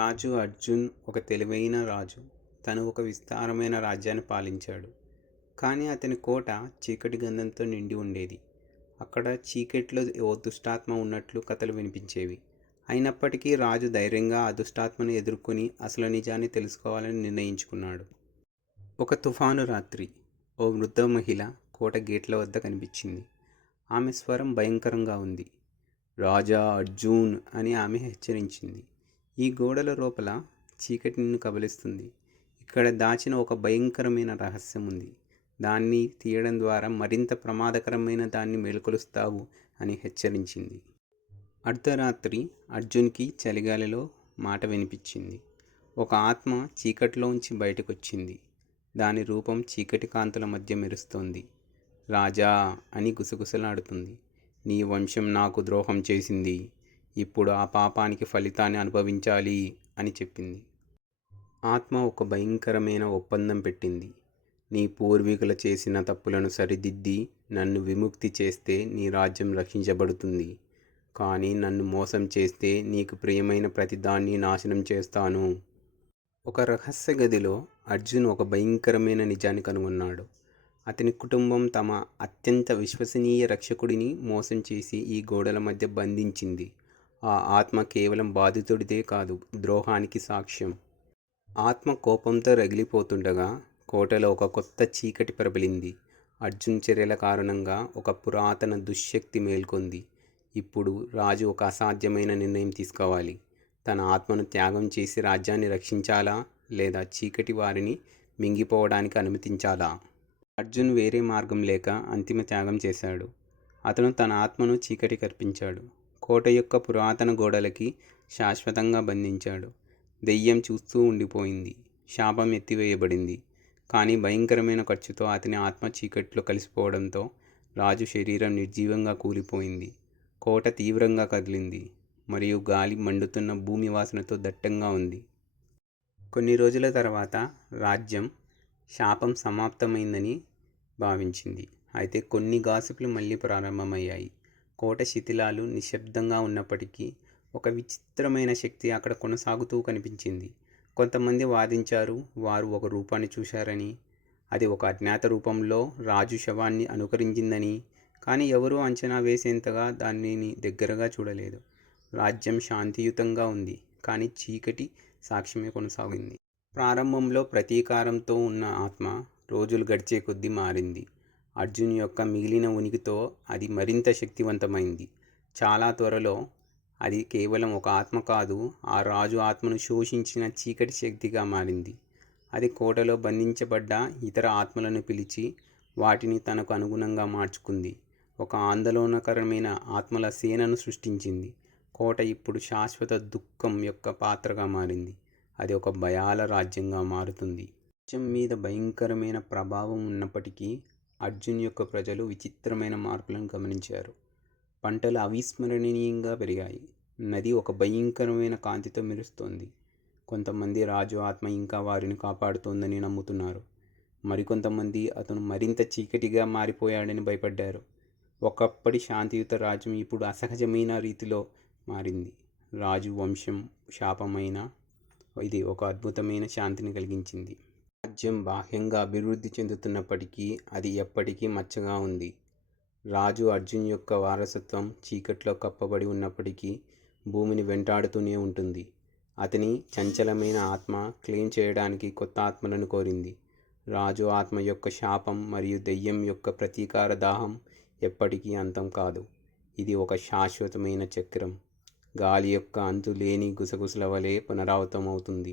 రాజు అర్జున్ ఒక తెలివైన రాజు. తను ఒక విస్తారమైన రాజ్యాన్ని పాలించాడు. కానీ అతని కోట చీకటి గంధంతో నిండి ఉండేది. అక్కడ చీకట్లో ఓ దుష్టాత్మ ఉన్నట్లు కథలు వినిపించేవి. అయినప్పటికీ రాజు ధైర్యంగా ఆ దుష్టాత్మను ఎదుర్కొని అసలు నిజాన్ని తెలుసుకోవాలని నిర్ణయించుకున్నాడు. ఒక తుఫాను రాత్రి ఓ వృద్ధ మహిళ కోట గేట్ల వద్ద కనిపించింది. ఆమె స్వరం భయంకరంగా ఉంది. రాజా అర్జున్ అని ఆమె హెచ్చరించింది. ఈ గోడల లోపల చీకటి నిన్ను కబలిస్తుంది. ఇక్కడ దాచిన ఒక భయంకరమైన రహస్యం ఉంది. దాన్ని తీయడం ద్వారా మరింత ప్రమాదకరమైన దాన్ని మేలుకొలుస్తావు అని హెచ్చరించింది. అర్ధరాత్రి అర్జున్కి చలిగాలిలో మాట వినిపించింది. ఒక ఆత్మ చీకటిలోంచి బయటకొచ్చింది. దాని రూపం చీకటి కాంతుల మధ్య మెరుస్తోంది. రాజా అని గుసగుసలాడుతుంది. నీ వంశం నాకు ద్రోహం చేసింది. ఇప్పుడు ఆ పాపానికి ఫలితాన్ని అనుభవించాలి అని చెప్పింది. ఆత్మ ఒక భయంకరమైన ఒప్పందం పెట్టింది. నీ పూర్వీకులు చేసిన తప్పులను సరిదిద్ది నన్ను విముక్తి చేస్తే నీ రాజ్యం రక్షించబడుతుంది. కానీ నన్ను మోసం చేస్తే నీకు ప్రియమైన ప్రతిదాన్ని నాశనం చేస్తాను. ఒక రహస్య గదిలో అర్జున్ ఒక భయంకరమైన నిజాన్ని కనుగొన్నాడు. అతని కుటుంబం తమ అత్యంత విశ్వసనీయ రక్షకుడిని మోసం చేసి ఈ గోడల మధ్య బంధించింది. ఆ ఆత్మ కేవలం బాధితుడిదే కాదు, ద్రోహానికి సాక్ష్యం. ఆత్మ కోపంతో రగిలిపోతుండగా కోటలో ఒక కొత్త చీకటి ప్రబలింది. అర్జున్ చర్యల కారణంగా ఒక పురాతన దుశ్శక్తి మేల్కొంది. ఇప్పుడు రాజు ఒక అసాధ్యమైన నిర్ణయం తీసుకోవాలి. తన ఆత్మను త్యాగం చేసి రాజ్యాన్ని రక్షించాలా, లేదా చీకటి వారిని మింగిపోవడానికి అనుమతించాలా? అర్జున్ వేరే మార్గం లేక అంతిమ త్యాగం చేశాడు. అతను తన ఆత్మను చీకటికి అర్పించాడు. కోట యొక్క పురాతన గోడలకి శాశ్వతంగా బంధించాడు. దెయ్యం చూస్తూ ఉండిపోయింది. శాపం ఎత్తివేయబడింది. కానీ భయంకరమైన ఖర్చుతో అతని ఆత్మ చీకట్లో కలిసిపోవడంతో రాజు శరీరం నిర్జీవంగా కూలిపోయింది. కోట తీవ్రంగా కదిలింది మరియు గాలి మండుతున్న భూమి వాసనతో దట్టంగా ఉంది. కొన్ని రోజుల తర్వాత రాజ్యం శాపం సమాప్తమైందని భావించింది. అయితే కొన్ని గాసిపులు మళ్ళీ ప్రారంభమయ్యాయి. కోట శిథిలాలు నిశ్శబ్దంగా ఉన్నప్పటికీ ఒక విచిత్రమైన శక్తి అక్కడ కొనసాగుతూ కనిపించింది. కొంతమంది వాదించారు వారు ఒక రూపాన్ని చూశారని. అది ఒక అజ్ఞాత రూపంలో రాజు శవాన్ని అనుకరించిందని. కానీ ఎవరూ అంచనా వేసేంతగా దానిని దగ్గరగా చూడలేదు. రాజ్యం శాంతియుతంగా ఉంది, కానీ చీకటి సాక్ష్యమే కొనసాగింది. ప్రారంభంలో ప్రతీకారంతో ఉన్న ఆత్మ రోజులు గడిచే కొద్దీ మారింది. అర్జున్ యొక్క మిగిలిన ఉనికితో అది మరింత శక్తివంతమైంది. చాలా త్వరలో అది కేవలం ఒక ఆత్మ కాదు, ఆ రాజు ఆత్మను శోషించిన చీకటి శక్తిగా మారింది. అది కోటలో బంధించబడ్డ ఇతర ఆత్మలను పిలిచి వాటిని తనకు అనుగుణంగా మార్చుకుంది. ఒక ఆందోళనకరమైన ఆత్మల సేనను సృష్టించింది. కోట ఇప్పుడు శాశ్వత దుఃఖం యొక్క పాత్రగా మారింది. అది ఒక భయాల రాజ్యంగా మారుతుంది. రాజ్యం మీద భయంకరమైన ప్రభావం ఉన్నప్పటికీ అర్జున్ యొక్క ప్రజలు విచిత్రమైన మార్పులను గమనించారు. పంటలు అవిస్మరణీయంగా పెరిగాయి. నది ఒక భయంకరమైన కాంతితో మెరుస్తోంది. కొంతమంది రాజు ఆత్మ ఇంకా వారిని కాపాడుతోందని నమ్ముతున్నారు. మరికొంతమంది అతను మరింత చీకటిగా మారిపోయాడని భయపడ్డారు. ఒకప్పటి శాంతియుత రాజ్యం ఇప్పుడు అసహజమైన రీతిలో మారింది. రాజు వంశం శాపమైన ఇది ఒక అద్భుతమైన శాంతిని కలిగించింది. రాజ్యం బాహ్యంగా అభివృద్ధి చెందుతున్నప్పటికీ అది ఎప్పటికీ మచ్చగా ఉంది. రాజు అర్జున్ యొక్క వారసత్వం చీకట్లో కప్పబడి ఉన్నప్పటికీ భూమిని వెంటాడుతూనే ఉంటుంది. అతని చంచలమైన ఆత్మ క్లెయిమ్ చేయడానికి కొత్త ఆత్మలను కోరింది. రాజు ఆత్మ యొక్క శాపం మరియు దెయ్యం యొక్క ప్రతీకార దాహం ఎప్పటికీ అంతం కాదు. ఇది ఒక శాశ్వతమైన చక్రం. గాలి యొక్క అంతులేని గుసగుసల వలె పునరావృతమవుతుంది.